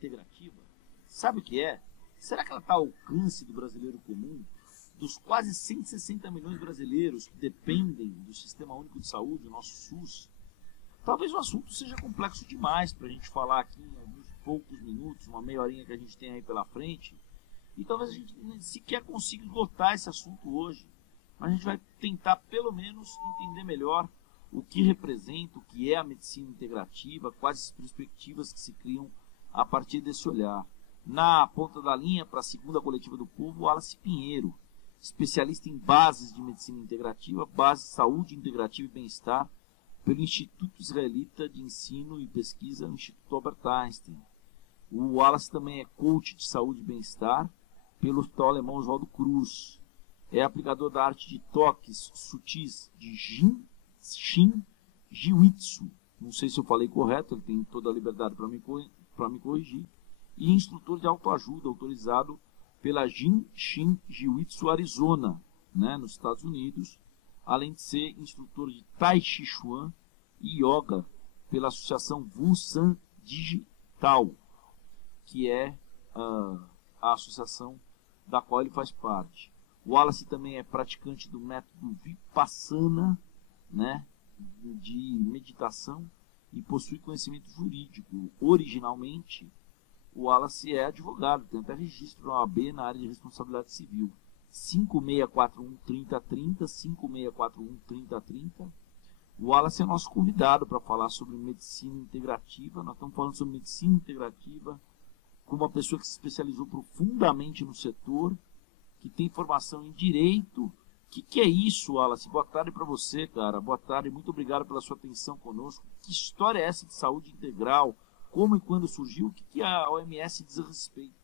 integrativa, sabe o que é? Será que ela está ao alcance do brasileiro comum? Dos quase 160 milhões de brasileiros que dependem do Sistema Único de Saúde, o nosso SUS? Talvez o assunto seja complexo demais para a gente falar aqui em alguns poucos minutos, uma meia horinha que a gente tem aí pela frente, e talvez a gente sequer consiga esgotar esse assunto hoje. Mas a gente vai tentar, pelo menos, entender melhor o que representa, o que é a medicina integrativa, quais as perspectivas que se criam a partir desse olhar. Na ponta da linha, para a segunda coletiva do povo, Wallace Pinheiro, especialista em bases de medicina integrativa, base de saúde integrativa e bem-estar, pelo Instituto Israelita de Ensino e Pesquisa, o Instituto Albert Einstein. O Wallace também é coach de saúde e bem-estar pelo Hospital Alemão Oswaldo Cruz. É aplicador da arte de toques sutis de Shin Jiu-Jitsu. Não sei se eu falei correto, ele tem toda a liberdade para me corrigir. E instrutor de autoajuda, autorizado pela Shin Jiu-Jitsu Arizona, né, nos Estados Unidos, além de ser instrutor de Tai Chi Chuan e Yoga pela Associação Wusan Digital, que é a associação da qual ele faz parte. O Wallace também é praticante do método Vipassana, né, de meditação, e possui conhecimento jurídico. Originalmente, o Wallace é advogado, tem até registro na OAB na área de responsabilidade civil. 5641-3030, 5641-3030. O Wallace é nosso convidado para falar sobre medicina integrativa. Nós estamos falando sobre medicina integrativa com uma pessoa que se especializou profundamente no setor, que tem formação em direito. O que é isso, Wallace? Boa tarde para você, cara. Boa tarde, muito obrigado pela sua atenção conosco. Que história é essa de saúde integral? Como e quando surgiu? O que a OMS diz a respeito?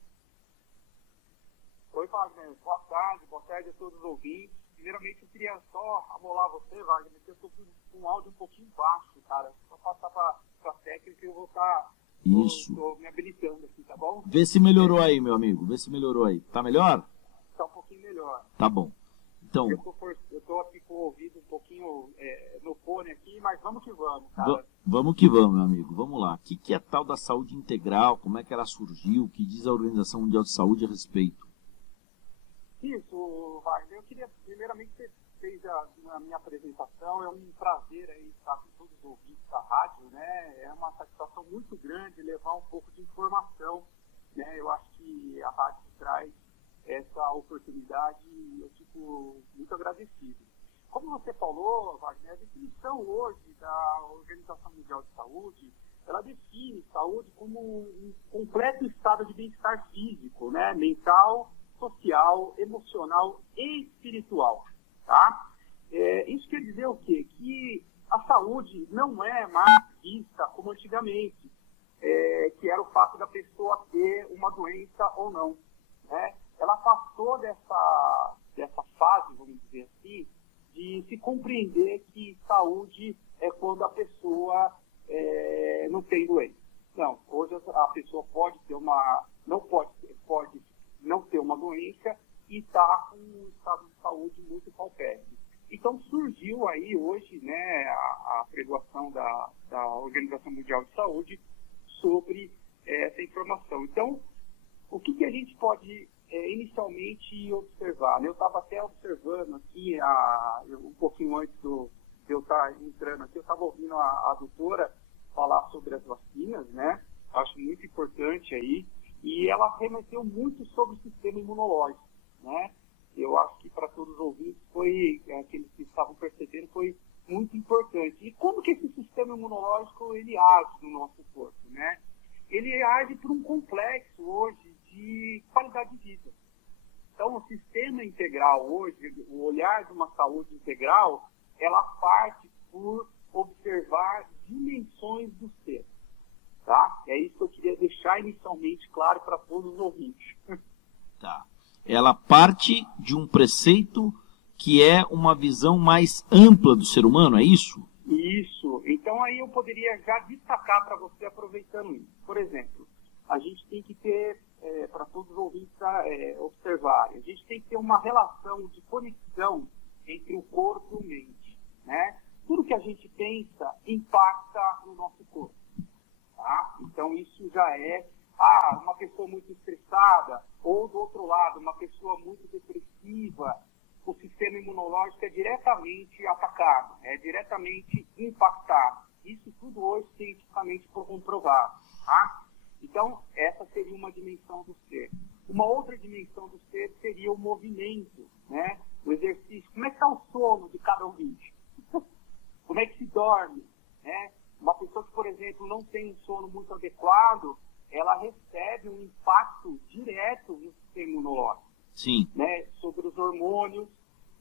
Oi, Wagner. Boa tarde a todos os ouvintes. Primeiramente, eu queria só amolar você, Wagner, que eu estou com um áudio um pouquinho baixo, cara. Só passar para a técnica e eu vou estar... Estou me habilitando aqui, tá bom? Vê se melhorou aí, meu amigo. Vê se melhorou aí. Tá melhor? Tá um pouquinho melhor. Tá bom. Então... Eu tô aqui com o ouvido um pouquinho no fone aqui, mas vamos que vamos, cara. Vamos que vamos, meu amigo. Vamos lá. O que é a tal da saúde integral? Como é que ela surgiu? O que diz a Organização Mundial de Saúde a respeito? Isso, Wagner. Eu queria, primeiramente, você fez a minha apresentação. É um prazer aí estar com todos os ouvintes da rádio, né? É uma satisfação muito grande levar um pouco de informação, né? Eu acho que a rádio traz essa oportunidade e eu fico muito agradecido. Como você falou, Wagner, a definição hoje da Organização Mundial de Saúde, ela define saúde como um completo estado de bem-estar físico, né? Mental, social, emocional e espiritual, tá? Isso quer dizer o quê? Que a saúde não é mais vista como antigamente, que era o fato da pessoa ter uma doença ou não, né? Ela passou dessa fase, vamos dizer assim, de se compreender que saúde é quando a pessoa não tem doença. Não, hoje a pessoa pode ter pode não ter uma doença e está com um estado de saúde muito paupérrimo. Então surgiu aí hoje, né, a pregoação da Organização Mundial de Saúde sobre essa informação. Então, o que a gente pode inicialmente observar? Eu estava até observando aqui, um pouquinho antes de eu estar entrando aqui, eu estava ouvindo a doutora falar sobre as vacinas, né? Acho muito importante aí. E ela remeteu muito sobre o sistema imunológico, né? Eu acho que para todos os ouvintes aqueles que estavam percebendo, foi muito importante. E como que esse sistema imunológico ele age no nosso corpo, né? Ele age por um complexo hoje de qualidade de vida. Então, o sistema integral hoje, o olhar de uma saúde integral, ela parte por observar dimensões do ser. Tá? É isso que eu queria deixar inicialmente claro para todos os ouvintes. Tá. Ela parte de um preceito que é uma visão mais ampla do ser humano, é isso? Isso. Então aí eu poderia já destacar para você aproveitando isso. Por exemplo, a gente tem que ter, para todos os ouvintes observarem, a gente tem que ter uma relação de conexão entre o corpo e a mente, né? Tudo que a gente pensa impacta no nosso corpo. Tá? Então isso já é uma pessoa muito estressada, ou do outro lado, uma pessoa muito depressiva, o sistema imunológico é diretamente atacado, é diretamente impactado. Isso tudo hoje cientificamente foi comprovado. Tá? Então, essa seria uma dimensão do ser. Uma outra dimensão do ser seria o movimento, né? O exercício. Como é que está o sono de cada ouvinte? Como é que se dorme? Né? Uma pessoa que, por exemplo, não tem um sono muito adequado, ela recebe um impacto direto no sistema imunológico. Sim. Né? Sobre os hormônios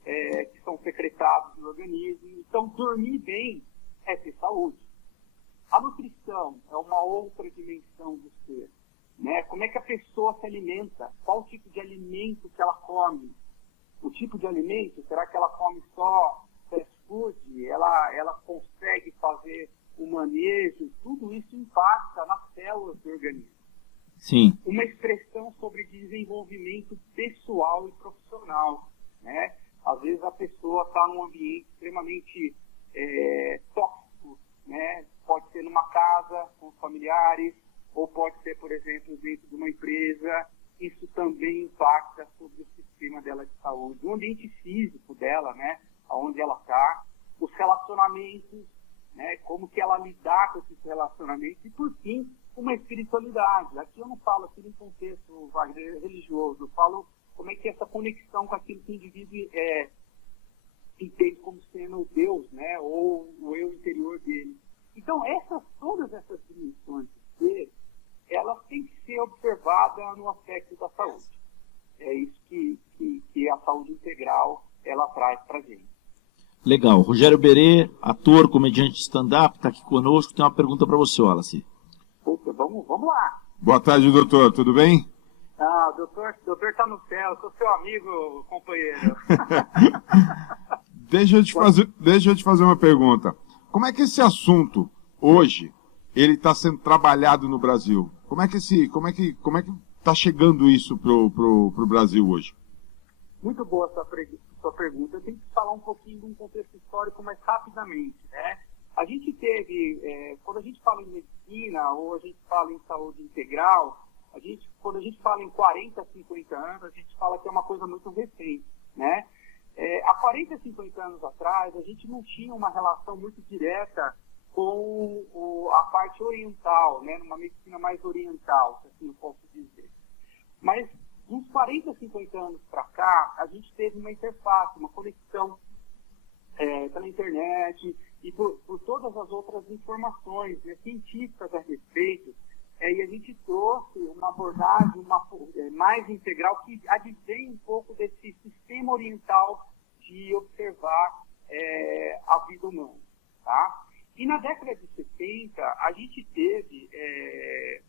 que são secretados no organismo. Então, dormir bem é ter saúde. A nutrição é uma outra dimensão do ser. Né? Como é que a pessoa se alimenta? Qual o tipo de alimento que ela come? O tipo de alimento, será que ela come só fast food? Ela consegue fazer o manejo? Tudo isso impacta nas células do organismo. Sim. Uma expressão sobre desenvolvimento pessoal e profissional. Né? Às vezes a pessoa está num ambiente extremamente tóxico, né? Pode ser numa casa com os familiares, ou pode ser, por exemplo, dentro de uma empresa. Isso também impacta sobre o sistema dela de saúde, o ambiente físico dela, né? Onde ela está, os relacionamentos, né? Como que ela lidar com esses relacionamentos e, por fim, uma espiritualidade. Aqui eu não falo aqui num contexto religioso, eu falo como é que essa conexão com aquilo que o indivíduo entende como sendo Deus, né? Ou o eu interior dele. Então, todas essas dimensões de ser, elas têm que ser observadas no aspecto da saúde. É isso que a saúde integral ela traz para a gente. Legal. Rogério Berê, ator, comediante de stand-up, está aqui conosco. Tem uma pergunta para você, Wallace. Puta, vamos lá. Boa tarde, doutor. Tudo bem? Ah, o doutor está no céu. Sou seu amigo, companheiro. Deixa eu te fazer uma pergunta. Como é que esse assunto, hoje, ele está sendo trabalhado no Brasil? Como é que está chegando isso pro Brasil hoje? Muito boa sua pergunta. Eu tenho que falar um pouquinho de um contexto histórico mais rapidamente, né? A gente teve, quando a gente fala em medicina ou a gente fala em saúde integral, quando a gente fala em 40, 50 anos, a gente fala que é uma coisa muito recente, né? Há 40, 50 anos atrás, a gente não tinha uma relação muito direta com a parte oriental, né? Numa medicina mais oriental, se assim eu posso dizer. Mas, uns 40, 50 anos para cá, a gente teve uma interface, uma conexão pela internet e por todas as outras informações, né, científicas a respeito, e a gente trouxe uma abordagem mais integral que advém um pouco desse sistema oriental de observar a vida humana. Tá? E na década de 70, a gente teve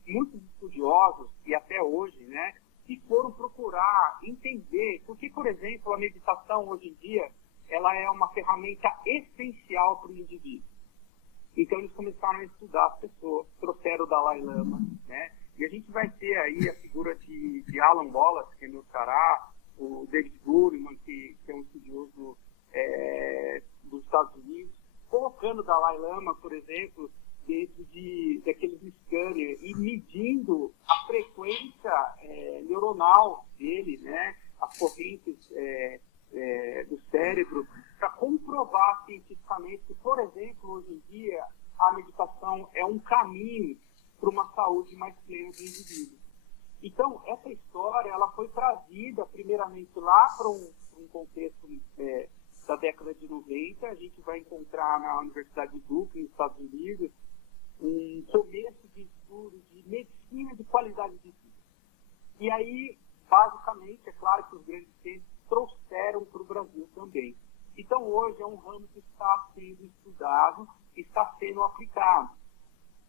muitos estudiosos, e até hoje, né, que foram procurar entender, porque, por exemplo, a meditação hoje em dia, ela é uma ferramenta essencial para o indivíduo. Então eles começaram a estudar as pessoas, trouxeram o Dalai Lama, né? E a gente vai ter aí a figura de Alan Wallace, que é meu xará, o David Goleman, que é um estudioso dos Estados Unidos, colocando o Dalai Lama, por exemplo, dentro daqueles scanners e medindo a frequência neuronal dele, né? As correntes do cérebro, para comprovar cientificamente que, por exemplo, hoje em dia, a meditação é um caminho para uma saúde mais plena do indivíduo. Então, essa história ela foi trazida, primeiramente, lá para um contexto da década de 90. A gente vai encontrar na Universidade de Duke, nos Estados Unidos, um começo de estudo de medicina de qualidade de vida. E aí, basicamente, é claro que os grandes cientistas trouxeram para o Brasil também. Então, hoje é um ramo que está sendo estudado, está sendo aplicado.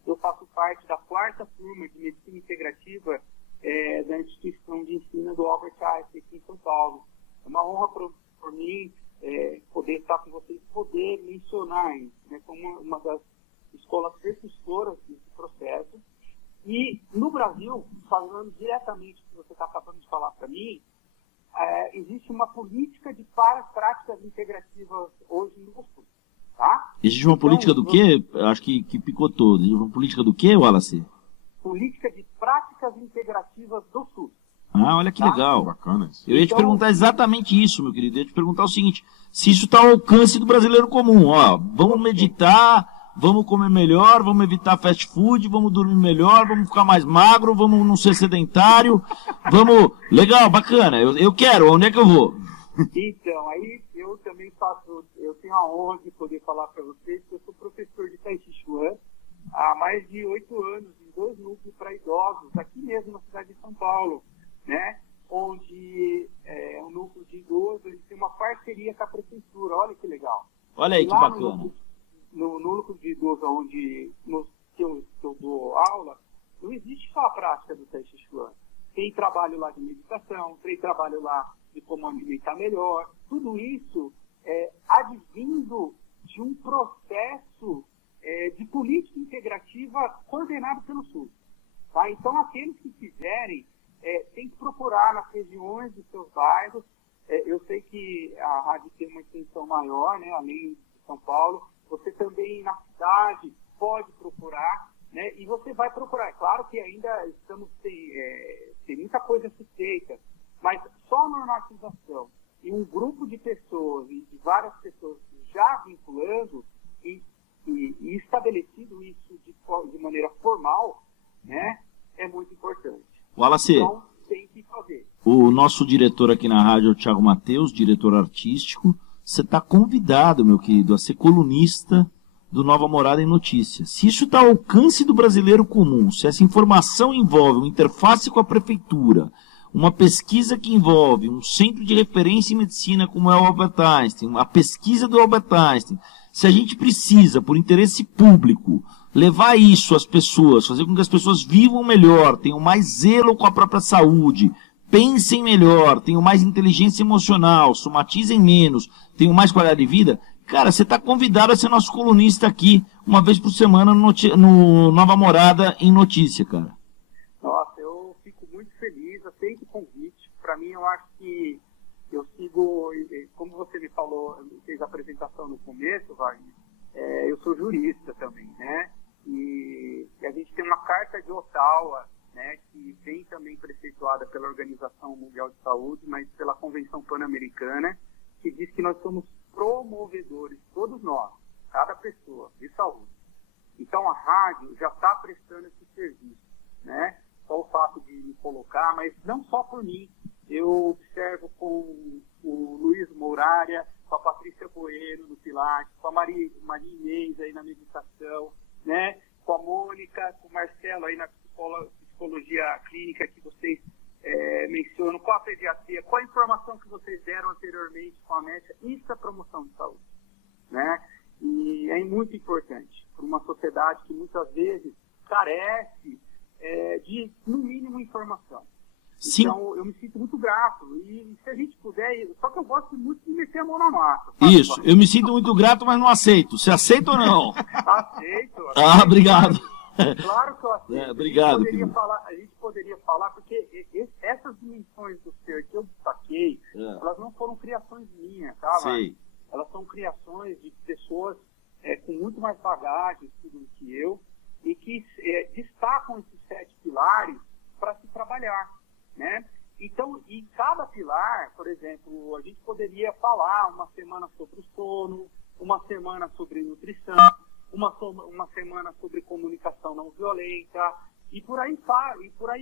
Eu faço parte da 4ª turma de Medicina Integrativa da Instituição de Ensino do Albert Einstein, aqui em São Paulo. É uma honra por mim poder estar com vocês, poder mencionar isso, né, como uma das escolas precursoras desse processo. E, no Brasil, falando diretamente do que você está acabando de falar para mim, existe uma política de práticas integrativas hoje no SUS. Tá? Existe uma política do quê? Acho que picotou. Existe uma política do quê, Wallace? Política de práticas integrativas do SUS. Ah, olha que legal. Bacana isso. Eu ia te perguntar exatamente isso, meu querido. Eu ia te perguntar o seguinte, se isso está ao alcance do brasileiro comum. Ó, vamos meditar, vamos comer melhor, vamos evitar fast food, vamos dormir melhor, vamos ficar mais magro, vamos não ser sedentário, vamos... Legal, bacana, eu quero, onde é que eu vou? Então, aí eu também eu tenho a honra de poder falar para vocês que eu sou professor de Tai Chi Chuan há mais de 8 anos, em 2 núcleos para idosos, aqui mesmo na cidade de São Paulo, né? Onde o núcleo de idosos ele tem uma parceria com a prefeitura, olha que legal. Olha aí que lá bacana. No núcleo de idosos que eu dou aula, não existe só a prática do Tai Chi Chuan. Tem trabalho lá de meditação, tem trabalho lá de como alimentar melhor. Tudo isso advindo de um processo de política integrativa coordenado pelo SUS. Tá? Então, aqueles que quiserem tem que procurar nas regiões dos seus bairros. Eu sei que a rádio tem uma extensão maior, né, além de São Paulo. Você também na cidade pode procurar, né, e você vai procurar. Claro que ainda estamos tem muita coisa a ser feita, mas só a normatização e um grupo de pessoas, e de várias pessoas já vinculando e estabelecido isso de maneira formal, né, é muito importante. Wallace, então, tem que fazer. O nosso diretor aqui na rádio é o Thiago Mateus, diretor artístico. Você está convidado, meu querido, a ser colunista do Nova Morada em Notícias. Se isso está ao alcance do brasileiro comum, se essa informação envolve uma interface com a prefeitura, uma pesquisa que envolve um centro de referência em medicina como é o Albert Einstein, a pesquisa do Albert Einstein, se a gente precisa, por interesse público, levar isso às pessoas, fazer com que as pessoas vivam melhor, tenham mais zelo com a própria saúde, pensem melhor, tenham mais inteligência emocional, somatizem menos, tenham mais qualidade de vida, cara, você está convidado a ser nosso colunista aqui, uma vez por semana, no Nova Morada em Notícia, cara. Nossa, eu fico muito feliz, aceito o convite. Para mim, eu acho que eu sigo, como você me falou, fez a apresentação no começo, Wagner, eu sou jurista também, né? E a gente tem uma carta de Ottawa, né, que vem também preceituada pela Organização Mundial de Saúde, mas pela Convenção Pan-Americana, que diz que nós somos promovedores, todos nós, cada pessoa, de saúde. Então a rádio já está prestando esse serviço, né? Só o fato de me colocar, mas não só por mim. Eu observo com o Luiz Mouraria, com a Patrícia Bueno no Pilates, com a Maria Inês aí na meditação, né? Com a Mônica, com o Marcelo aí na psicologia clínica que vocês mencionam, com a pediatria, com a informação que vocês deram anteriormente com a médica, isso é promoção de saúde, né? E é muito importante para uma sociedade que muitas vezes carece de, no mínimo, informação. Sim. Então, eu me sinto muito grato. E se a gente puder, só que eu gosto muito de meter a mão na massa. Isso, eu me sinto muito grato, mas não aceito. Você aceita ou não? Aceito. Ah, obrigado. Claro que eu aceito. Obrigado, a gente poderia falar, porque essas dimensões do ser que eu destaquei, elas não foram criações minhas, tá? Sei. Elas são criações de pessoas com muito mais bagagem do que eu, e que destacam esses 7 pilares para se trabalhar, né? Então, e cada pilar, por exemplo, a gente poderia falar uma semana sobre o sono, uma semana sobre nutrição, uma semana sobre comunicação não violenta, e por aí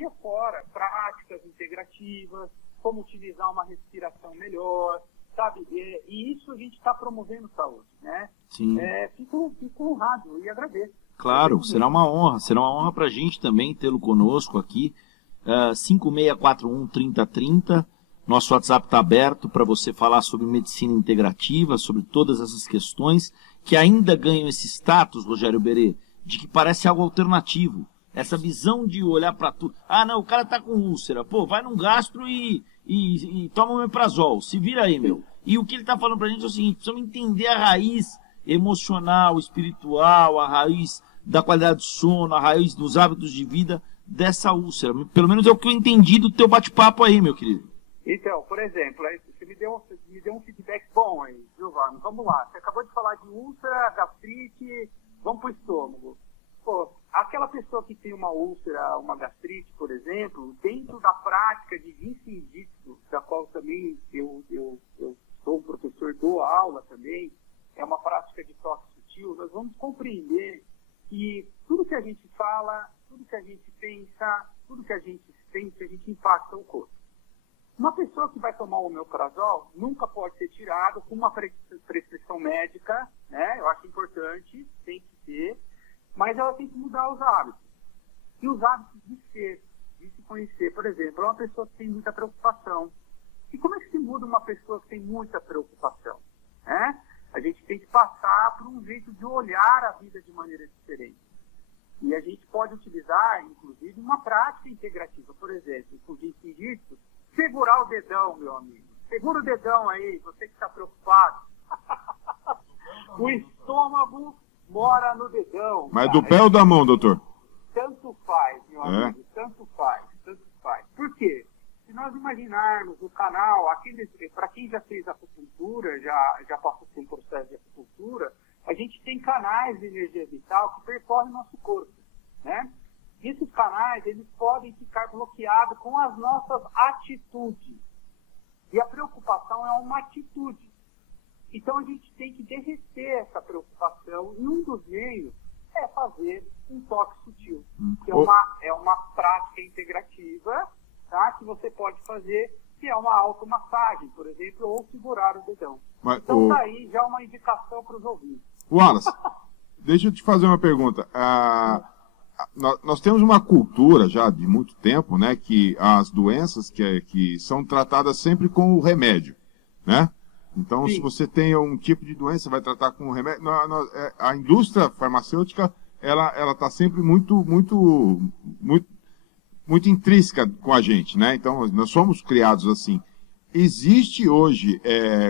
afora, práticas integrativas, como utilizar uma respiração melhor, sabe? E isso a gente está promovendo saúde, né? Sim. Fico honrado e agradeço. Claro, será uma honra para a gente também tê-lo conosco aqui. 5641-3030, nosso WhatsApp está aberto para você falar sobre medicina integrativa, sobre todas essas questões que ainda ganham esse status, Rogério Berê, de que parece algo alternativo. Essa visão de olhar para tudo. Ah, não, o cara está com úlcera. Pô, vai num gastro e toma um omeprazol. Se vira aí, meu. E o que ele está falando para a gente é o seguinte, precisamos entender a raiz emocional, espiritual, a raiz da qualidade do sono, a raiz dos hábitos de vida dessa úlcera. Pelo menos é o que eu entendi do teu bate-papo aí, meu querido. Então, por exemplo, você me deu um feedback bom aí, Giovanni. Vamos lá. Você acabou de falar de úlcera, gastrite, vamos pro estômago. Pô, aquela pessoa que tem uma úlcera, uma gastrite, por exemplo, dentro da prática de Ginseng-Jitsu, da qual também eu sou um professor, dou aula também, é uma prática de toque sutil, nós vamos compreender que tudo que a gente fala, tudo que a gente pensa, tudo que a gente sente, a gente impacta o corpo. Uma pessoa que vai tomar o omeprazol nunca pode ser tirado com uma prescrição médica, né? Eu acho importante, tem que ter, mas ela tem que mudar os hábitos. E os hábitos de ser, de se conhecer. Por exemplo, é uma pessoa que tem muita preocupação. E como é que se muda uma pessoa que tem muita preocupação? Né? A gente tem que passar por um jeito de olhar a vida de maneira diferente. E a gente pode utilizar, inclusive, uma prática integrativa. Por exemplo, com o Ginseng-Jitsu, segurar o dedão, meu amigo. Segura o dedão aí, você que está preocupado. O estômago mora no dedão. Mas do pé ou da mão, doutor? Tanto faz, meu amigo. Tanto faz, tanto faz. Por quê? Se nós imaginarmos o canal, para quem já fez acupuntura, já passou por um processo de acupuntura, a gente tem canais de energia vital que percorrem nosso corpo, né? Esses canais, eles podem ficar bloqueados com as nossas atitudes. E a preocupação é uma atitude. Então, a gente tem que derreter essa preocupação, e um dos meios é fazer um toque sutil, que é uma prática integrativa, tá? Que você pode fazer, que é uma automassagem, por exemplo, ou segurar o dedão. Mas, então, daí já é uma indicação para os ouvintes. Wallace, deixa eu te fazer uma pergunta. Nós temos uma cultura já de muito tempo, né, que as doenças que são tratadas sempre com o remédio, né? Então, Sim. Se você tem um tipo de doença, vai tratar com o remédio. A indústria farmacêutica, ela está sempre muito intrínseca com a gente, né? Então, nós somos criados assim. Existe hoje,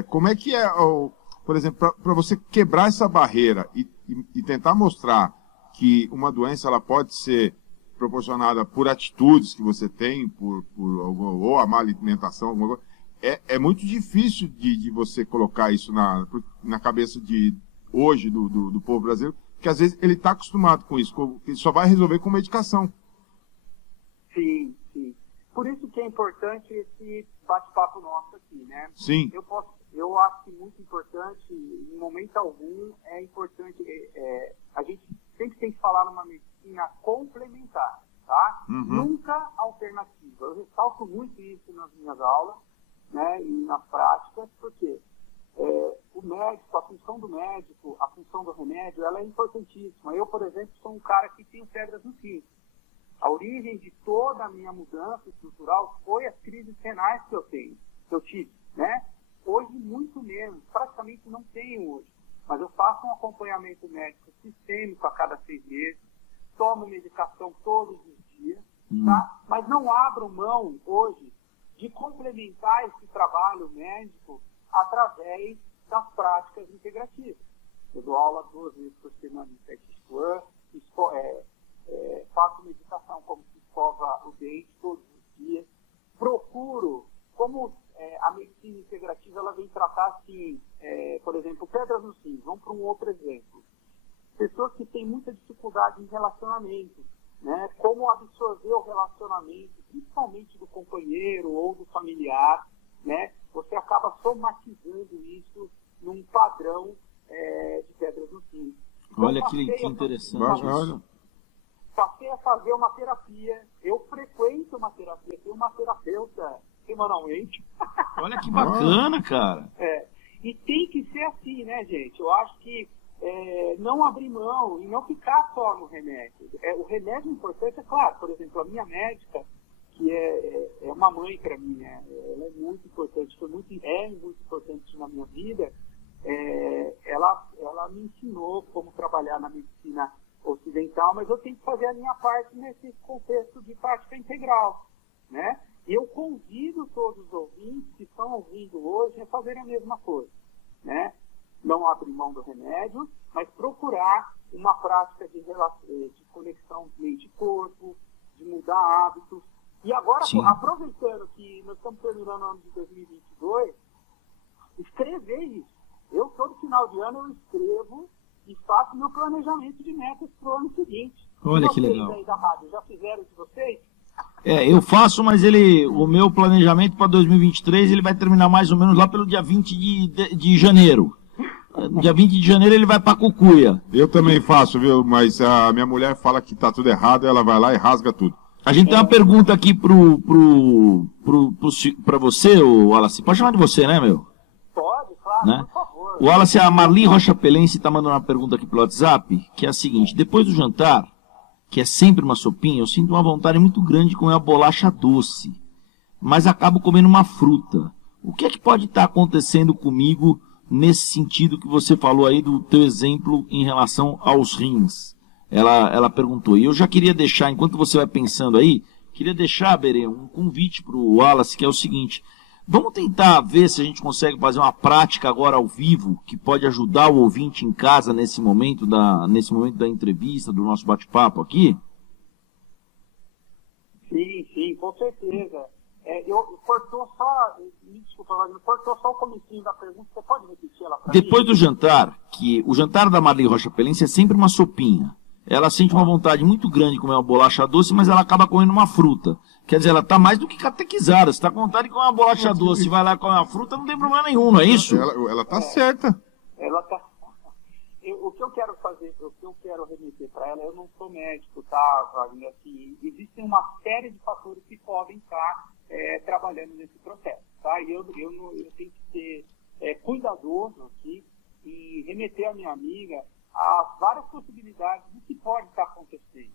como é que é, por exemplo, para você quebrar essa barreira e tentar mostrar que uma doença ela pode ser proporcionada por atitudes que você tem, ou a má alimentação, alguma coisa. É muito difícil de você colocar isso na cabeça de hoje do povo brasileiro, porque às vezes ele está acostumado com isso, ele só vai resolver com medicação. Sim, sim. Por isso que é importante esse bate-papo nosso aqui, né? Sim. Eu acho que muito importante, em momento algum, é importante, a gente sempre tem que falar numa medicina complementar, tá? Uhum. Nunca alternativa. Eu ressalto muito isso nas minhas aulas, né, e nas práticas, porque o médico, a função do médico, a função do remédio, ela é importantíssima. Eu, por exemplo, sou um cara que tenho pedras no rim. A origem de toda a minha mudança estrutural foi as crises renais que eu tive, né? Hoje, muito menos, praticamente não tenho hoje. Mas eu faço um acompanhamento médico sistêmico a cada 6 meses, tomo medicação todos os dias, tá? Mas não abro mão hoje de complementar esse trabalho médico através das práticas integrativas. Eu dou aula 2 vezes por semana em Tai Chi Chuan, faço meditação como se escova o dente todos os dias, procuro, como a medicina integrativa ela vem tratar assim, por exemplo, pedras nos rins, vamos para um outro exemplo. Pessoas que têm muita dificuldade em relacionamento, né? Como absorver o relacionamento, principalmente do companheiro ou do familiar, né? Você acaba somatizando isso num padrão de pedras no rins. Então, olha que interessante. Passei a fazer uma terapia. Eu frequento uma terapia, tenho uma terapeuta semanalmente. Olha que bacana, cara. E tem que ser assim, né, gente? Eu acho que não abrir mão e não ficar só no remédio. O remédio importante é claro, por exemplo, a minha médica, que é uma mãe para mim, né? Ela é muito importante, muito importante na minha vida. Ela me ensinou como trabalhar na medicina ocidental, mas eu tenho que fazer a minha parte nesse contexto de prática integral, né? E eu convido todos os ouvintes que estão ouvindo hoje a fazerem a mesma coisa, né? Não abrir mão do remédio, mas procurar uma prática de conexão mente-corpo, de mudar hábitos. E agora, aproveitando que nós estamos terminando o ano de 2022, escrever isso. Todo final de ano eu escrevo e faço meu planejamento de metas para o ano seguinte. Olha que vocês legal. aí da rádio já fizeram de vocês? Eu faço, mas o meu planejamento para 2023 ele vai terminar mais ou menos lá pelo dia 20 de janeiro. Dia 20 de janeiro ele vai para Cucuia. Eu também faço, viu? Mas a minha mulher fala que tá tudo errado, ela vai lá e rasga tudo. A gente tem uma pergunta aqui para você, o Wallace. Pode chamar de você, né, meu? Pode, claro, Né? por favor. O Wallace, a Marli Rocha Pelense está mandando uma pergunta aqui pelo WhatsApp, que é a seguinte: depois do jantar, que é sempre uma sopinha, eu sinto uma vontade muito grande de comer uma bolacha doce, mas acabo comendo uma fruta. O que é que pode estar acontecendo comigo nesse sentido que você falou aí do teu exemplo em relação aos rins? Ela perguntou. E eu já queria deixar, enquanto você vai pensando aí, queria deixar, Berê, um convite para o Wallace, que é o seguinte: vamos tentar ver se a gente consegue fazer uma prática agora ao vivo, que pode ajudar o ouvinte em casa nesse momento da entrevista, do nosso bate-papo aqui? Sim, com certeza. Cortou só, me desculpa, mas cortou só o comecinho da pergunta. Você pode repetir ela para mim? Depois do jantar, que o jantar da Marli Rocha Pelense é sempre uma sopinha. Ela sente uma vontade muito grande de comer uma bolacha doce, mas ela acaba comendo uma fruta. Quer dizer, ela está mais do que catequizada. Se está com vontade de comer uma bolacha doce e vai lá e come uma fruta, não tem problema nenhum, não é isso? Ela tá certa. Ela tá... O que eu quero fazer, o que eu quero remeter para ela, eu não sou médico, tá, Wagner? Assim, existem uma série de fatores que podem estar trabalhando nesse processo, tá? E eu tenho que ser cuidadoso aqui e remeter a minha amiga a várias possibilidades do que pode estar acontecendo.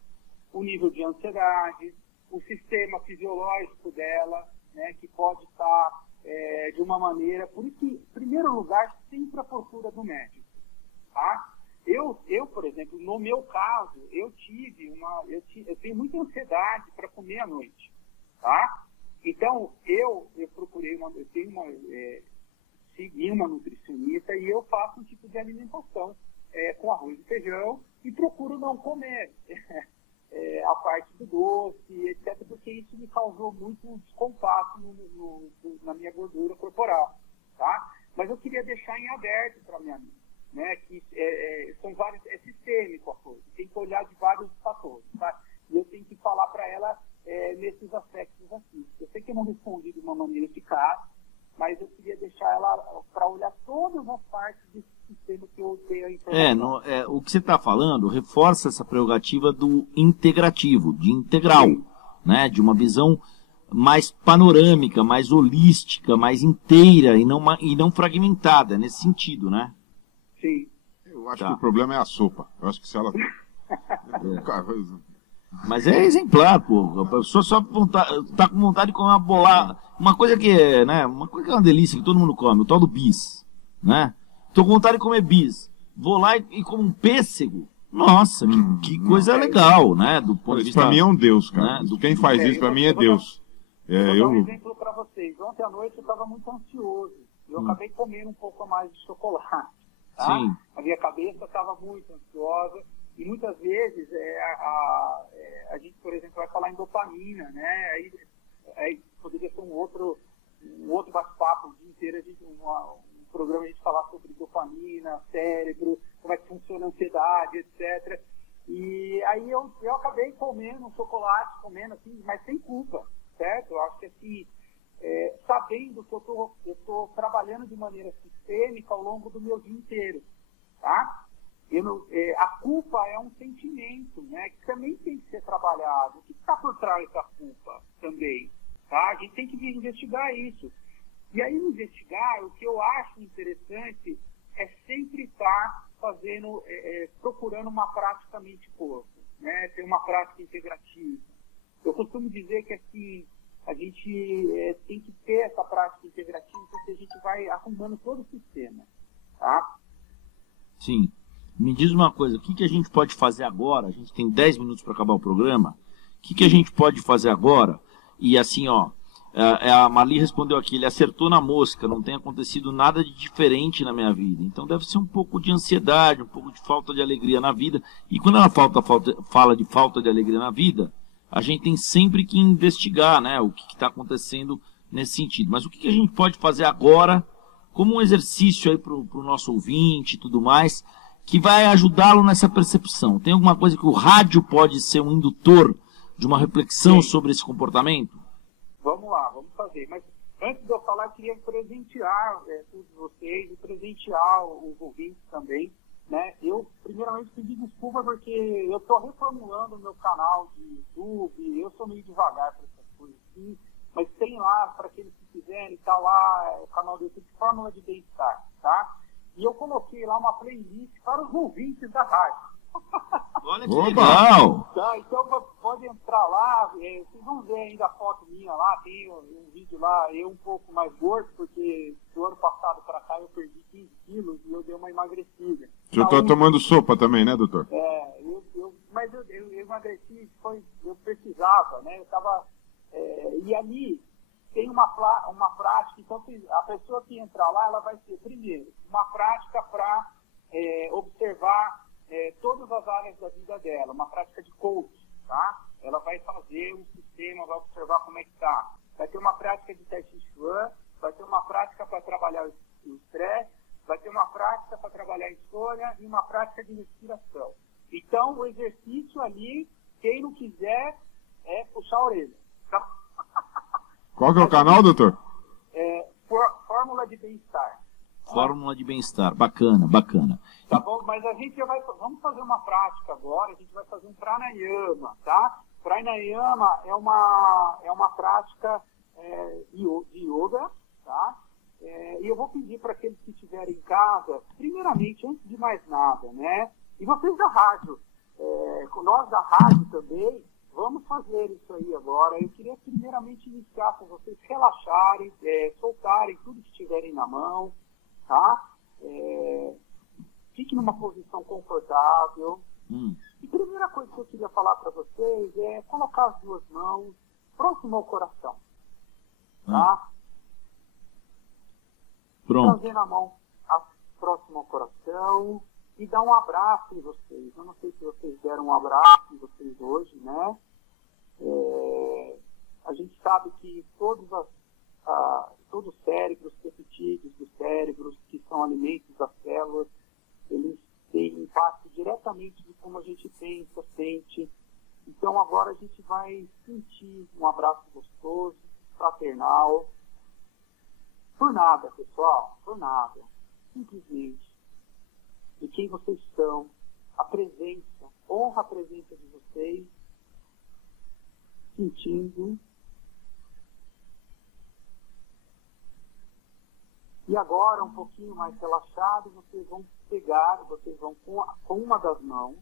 O nível de ansiedade, o sistema fisiológico dela, né, que pode estar de uma maneira... Por isso que, em primeiro lugar, sempre a procura do médico. Tá? Eu, por exemplo, no meu caso, eu tenho muita ansiedade para comer à noite, tá? Então, eu procurei segui uma nutricionista e eu faço um tipo de alimentação com arroz e feijão e procuro não comer a parte do doce, etc., porque isso me causou muito descompasso na minha gordura corporal, tá? Mas eu queria deixar em aberto para minha amiga, né, que são vários, é sistêmico a coisa, tem que olhar de vários fatores, tá? E eu tenho que falar para ela nesses aspectos aqui. Eu sei que eu não respondi de uma maneira eficaz, mas eu queria deixar ela para olhar todas as partes desse sistema que eu dei a informação. O que você está falando reforça essa prerrogativa do integrativo, de integral, né, de uma visão mais panorâmica, mais holística, mais inteira e não fragmentada, nesse sentido, né? Sim. Eu acho que o problema é a sopa. Eu acho que se ela... Mas é exemplar, pô. A pessoa só tá com vontade de comer uma bolada. Uma coisa que é uma delícia, que todo mundo come, o tal do bis, né? Tô com vontade de comer bis. Vou lá e como um pêssego. Nossa, que coisa legal, né? Do ponto de vista... Isso pra mim é um Deus, cara. Né? Quem faz isso pra mim é Deus. Vou dar um exemplo para vocês. Ontem à noite eu estava muito ansioso. Eu acabei comendo um pouco a mais de chocolate. Tá? Sim. A minha cabeça estava muito ansiosa. E muitas vezes a gente, por exemplo, vai falar em dopamina, né? Aí poderia ser um outro bate-papo o dia inteiro, um programa a gente falar sobre dopamina, cérebro, como é que funciona a ansiedade, etc. E aí eu acabei comendo um chocolate, assim, mas sem culpa, certo? Eu acho que assim, sabendo que eu estou trabalhando de maneira sistêmica ao longo do meu dia inteiro, tá? A culpa é um sentimento, né, que também tem que ser trabalhado. O que está por trás da culpa também? Tá? A gente tem que investigar isso. E aí, investigar, o que eu acho interessante é sempre estar procurando uma prática mente-corpo, né, ter uma prática integrativa. Eu costumo dizer que assim, a gente tem que ter essa prática integrativa porque a gente vai arrumando todo o sistema. Tá? Sim. Me diz uma coisa, o que a gente pode fazer agora? A gente tem 10 minutos para acabar o programa. O que a gente pode fazer agora? E assim, a Marli respondeu aqui, ele acertou na mosca, não tem acontecido nada de diferente na minha vida. Então deve ser um pouco de ansiedade, um pouco de falta de alegria na vida. E quando ela fala de falta de alegria na vida, a gente tem sempre que investigar, né, o que está acontecendo nesse sentido. Mas o que a gente pode fazer agora, como um exercício aí para o nosso ouvinte e tudo mais, que vai ajudá-lo nessa percepção? Tem alguma coisa que o rádio pode ser um indutor de uma reflexão sobre esse comportamento? Vamos lá, vamos fazer. Mas antes de eu falar, eu queria presentear todos vocês e presentear os ouvintes também. Né? Eu, primeiramente, pedi desculpa porque eu estou reformulando o meu canal de YouTube. Eu sou meio devagar para essas coisas assim, mas tem lá, para aqueles que quiserem, está lá o canal do YouTube Fórmula de Bem-Estar, tá? E eu coloquei lá uma playlist para os ouvintes da rádio. Olha que legal! Tá, então pode entrar lá, vocês vão ver ainda a foto minha lá, tem um vídeo lá, eu um pouco mais gordo, porque do ano passado para cá eu perdi 15 quilos e eu dei uma emagrecida. Já estou tomando sopa também, né, doutor? Mas eu emagreci, eu precisava, né? Eu tava, e ali tem uma prática, então a pessoa que entrar lá, ela vai ter, primeiro, uma prática para observar todas as áreas da vida dela, uma prática de coach, tá? Ela vai fazer um sistema, vai observar como é que tá. Vai ter uma prática de Tai Chi Chuan, vai ter uma prática para trabalhar o estresse, vai ter uma prática para trabalhar a insônia e uma prática de respiração. Então, o exercício ali, quem não quiser, é puxar a orelha. Tá? Qual que é o canal, doutor? Fórmula de Bem-Estar. Fórmula de Bem-Estar, bacana, bacana. Tá bom, mas a gente vamos fazer uma prática agora, a gente vai fazer um pranayama, tá? Pranayama é uma prática de yoga, tá? E eu vou pedir para aqueles que estiverem em casa, primeiramente, antes de mais nada, né? E vocês da rádio, nós da rádio também, vamos fazer isso aí agora. Eu queria primeiramente iniciar com vocês relaxarem, soltarem tudo que tiverem na mão, tá? Fique numa posição confortável. E a primeira coisa que eu queria falar para vocês é colocar as duas mãos próximo ao coração, tá? Pronto. Trazer na mão próximo ao coração e dar um abraço em vocês. Eu não sei se vocês deram um abraço em vocês hoje, né? A gente sabe que todos os cérebros, peptídeos dos cérebros, que são alimentos das células, eles têm impacto diretamente de como a gente pensa, sente. Então agora a gente vai sentir um abraço gostoso, fraternal. Por nada, pessoal, por nada. Simplesmente de quem vocês são, a presença, honra a presença de vocês, sentindo. E agora, um pouquinho mais relaxado, vocês vão com uma das mãos,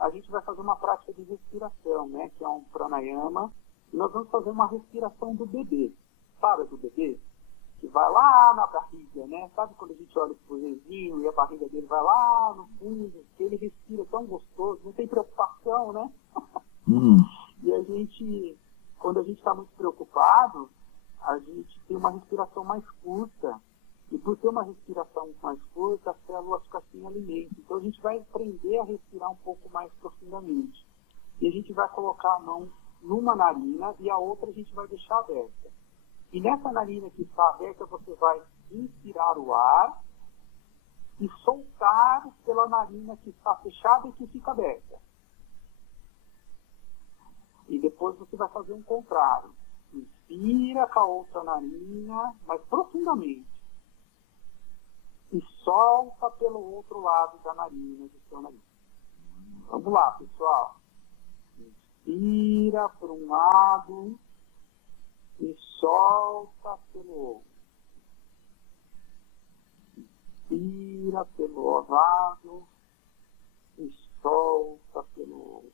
a gente vai fazer uma prática de respiração, né, que é um pranayama, e nós vamos fazer uma respiração do bebê. Sabe do bebê? Que vai lá na barriga, né? Sabe quando a gente olha pro bebezinho e a barriga dele vai lá no fundo, que ele respira tão gostoso, não tem preocupação, né? E a gente, quando a gente está muito preocupado, a gente tem uma respiração mais curta. E por ter uma respiração mais curta, as células ficam sem alimento. Então a gente vai aprender a respirar um pouco mais profundamente. E a gente vai colocar a mão numa narina e a outra a gente vai deixar aberta. E nessa narina que está aberta, você vai inspirar o ar e soltar pela narina que está fechada e que fica aberta. E depois você vai fazer um contrário. Inspira com a outra narina, mas profundamente. E solta pelo outro lado da narina, do seu nariz. Vamos lá, pessoal. Inspira por um lado e solta pelo outro. Inspira pelo lado e solta pelo outro.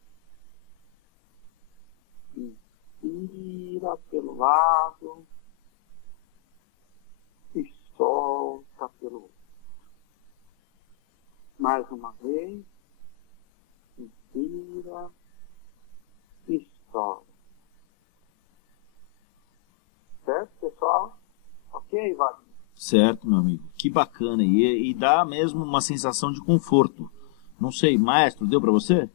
Inspira pelo lado e solta pelo outro. Mais uma vez. Inspira e solta. Certo, pessoal? Ok, Wagner? Certo, meu amigo. Que bacana. E dá mesmo uma sensação de conforto. Não sei, maestro, deu para você?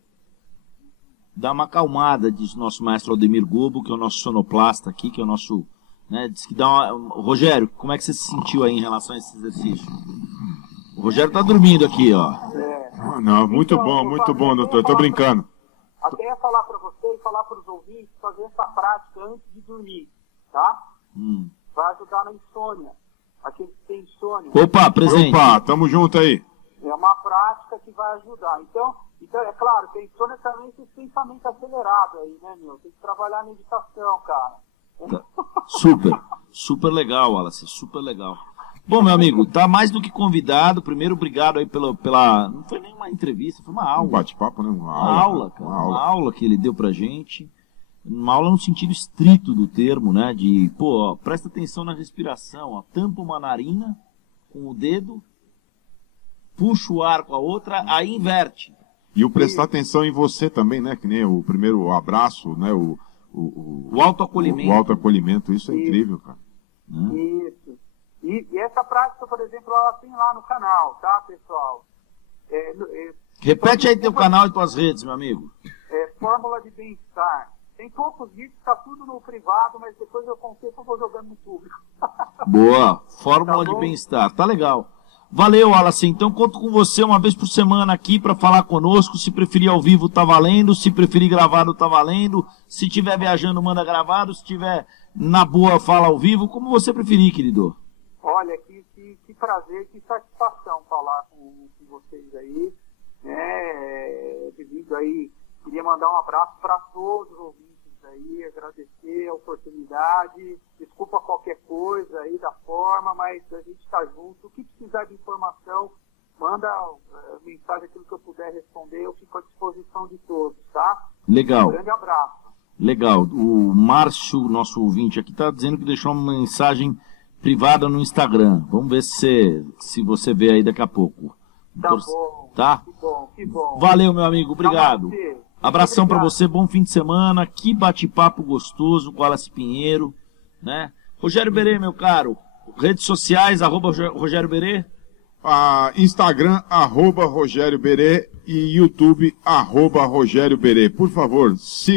Dá uma acalmada, diz o nosso maestro Aldemir Gobo, que é o nosso sonoplasta aqui, que é o nosso... Né, diz que dá uma... Rogério, como é que você se sentiu aí em relação a esse exercício? O Rogério tá dormindo aqui, ó. Não, muito Então, bom, doutor. Eu tô brincando. Até ia falar para você e falar para os ouvintes fazer essa prática antes de dormir, tá? Vai ajudar na insônia. Aqueles que têm insônia. Opa, presente. Opa, tamo junto aí. É uma prática que vai ajudar. Então é claro, tem insônia também esse pensamento acelerado aí, né, meu? Tem que trabalhar a meditação, cara. Super legal, Wallace, super legal. Bom, meu amigo, tá mais do que convidado. Primeiro, obrigado aí pela... Não foi nem uma entrevista, foi uma aula. Um bate-papo, né? Uma aula, cara. Uma aula que ele deu pra gente. Uma aula no sentido estrito do termo, né? De, pô, ó, presta atenção na respiração, ó. Tampa uma narina com o dedo, puxa o ar com a outra, aí inverte. E o prestar atenção em você também, né? Que nem o primeiro abraço, né? O autoacolhimento. O autoacolhimento, isso é incrível, cara. Isso. E essa prática, por exemplo, ela tem lá no canal, tá, pessoal? Repete aí teu canal e tuas redes, meu amigo. Fórmula de Bem-Estar. Tem poucos vídeos, tá tudo no privado, mas depois eu confio que eu vou jogando no público. Boa, Fórmula de Bem-Estar, tá legal. Valeu, Wallace. Então conto com você uma vez por semana aqui para falar conosco. Se preferir ao vivo, tá valendo. Se preferir gravado, tá valendo. Se tiver viajando, manda gravado. Se tiver na boa, fala ao vivo. Como você preferir, querido. Olha, que prazer, que satisfação falar com vocês aí. Devido aí, queria mandar um abraço para todos os ouvintes aí, agradecer a oportunidade. Desculpa qualquer coisa aí da forma, mas a gente está junto. O que precisar de informação, manda mensagem, aquilo que eu puder responder, eu fico à disposição de todos, tá? Legal. Um grande abraço. Legal. O Márcio, nosso ouvinte aqui, está dizendo que deixou uma mensagem privada no Instagram. Vamos ver se você vê aí daqui a pouco. Tá bom. Tá? Que bom. Valeu, meu amigo. Obrigado. Abração para você, bom fim de semana. Que bate-papo gostoso com Wallace Pinheiro, né? Rogério Berê, meu caro. Redes sociais, @Rogério Berê. Instagram, @Rogério Berê e YouTube, @Rogério Berê. Por favor, siga.